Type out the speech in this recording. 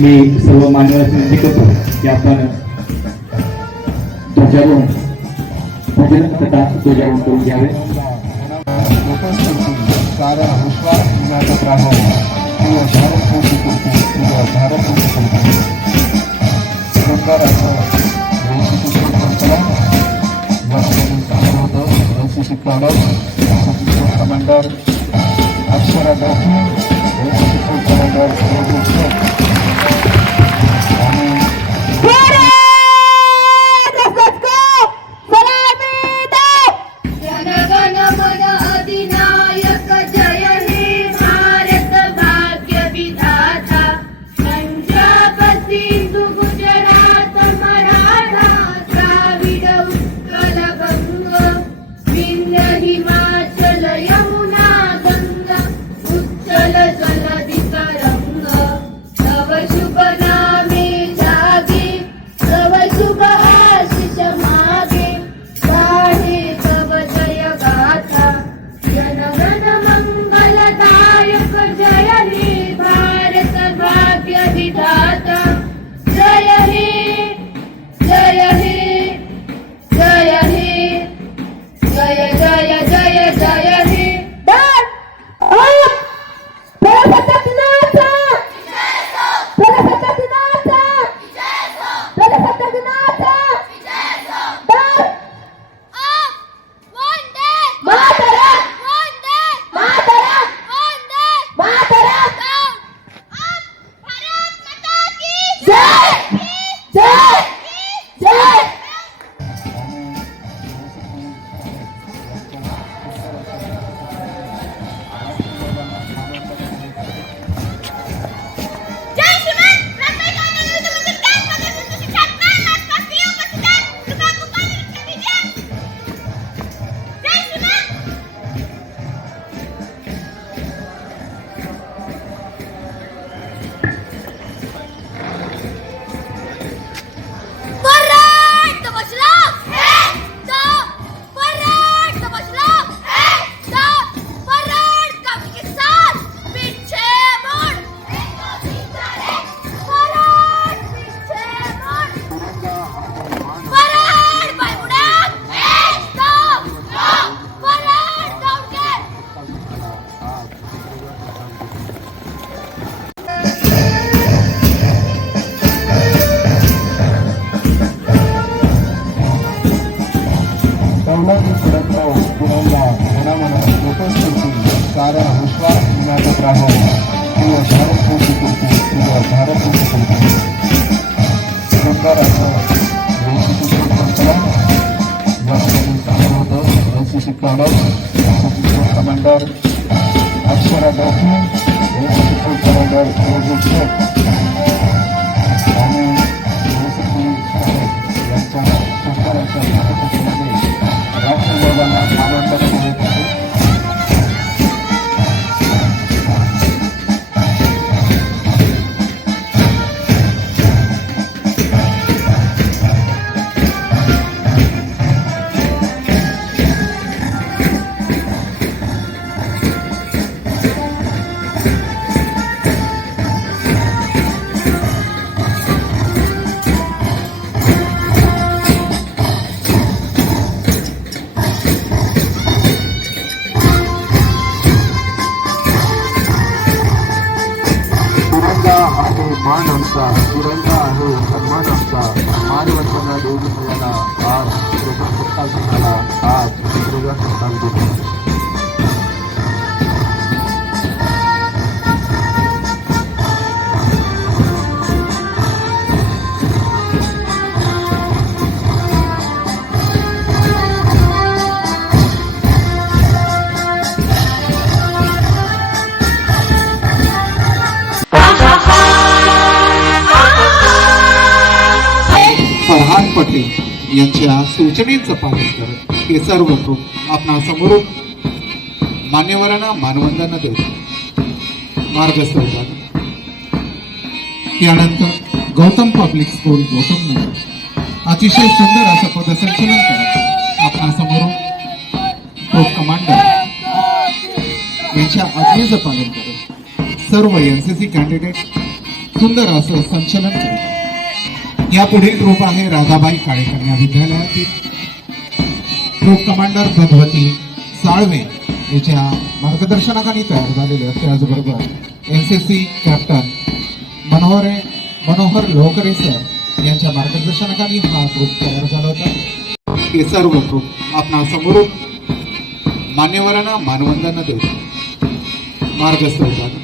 मी सर्व मान्यवरांची विनंती करतो की आपण ध्वजारोहण भजन तथा ध्वजारोहण करून घ्यावे. कारण विश्वास ज्ञात राहो किंवा भारत किंवा भारत सुंदर असं कमांडर अक्षरा कारण विश्वास ज्ञात राहो किंवा भारत सुंदर असं कमांडर अक्षरा कमांडर मान आमचा तिरंगा आहे सन्मान आमचा मानवंतांना देऊन मिळाला आज प्रजासत्ताक दिनाला आज प्रजासत्ताक दिन. पटेल यांच्या सूचनेचं पालन करत हे सर्व ग्रुप आपणा समोर मान्यवरांना मानवंदना देत मार्गस्थ होतात. यानंतर गौतम पब्लिक स्कूल गौतम नगर अतिशय सुंदर असं पदसंचलन करत आपणा समोर ग्रुप कमांडर यांच्या आज्ञेचं पालन करत सर्व एनसीसी कॅन्डिडेट सुंदर असं संचलन करतात. या पुढील ग्रुप आहे राधाबाई काळे कन्या विद्यालयातील ग्रुप कमांडर भगवती साळवे याच्या मार्गदर्शनाखाली तयार झालेले आहेत. त्याचबरोबर NCC कॅप्टन मनोहर लोकरे सर यांच्या मार्गदर्शनाखाली हा ग्रुप तयार झाला होता. हे सर्व ग्रुप आपणा समोरून मान्यवरांना मानवंदना देत मार्गस्थ होतात.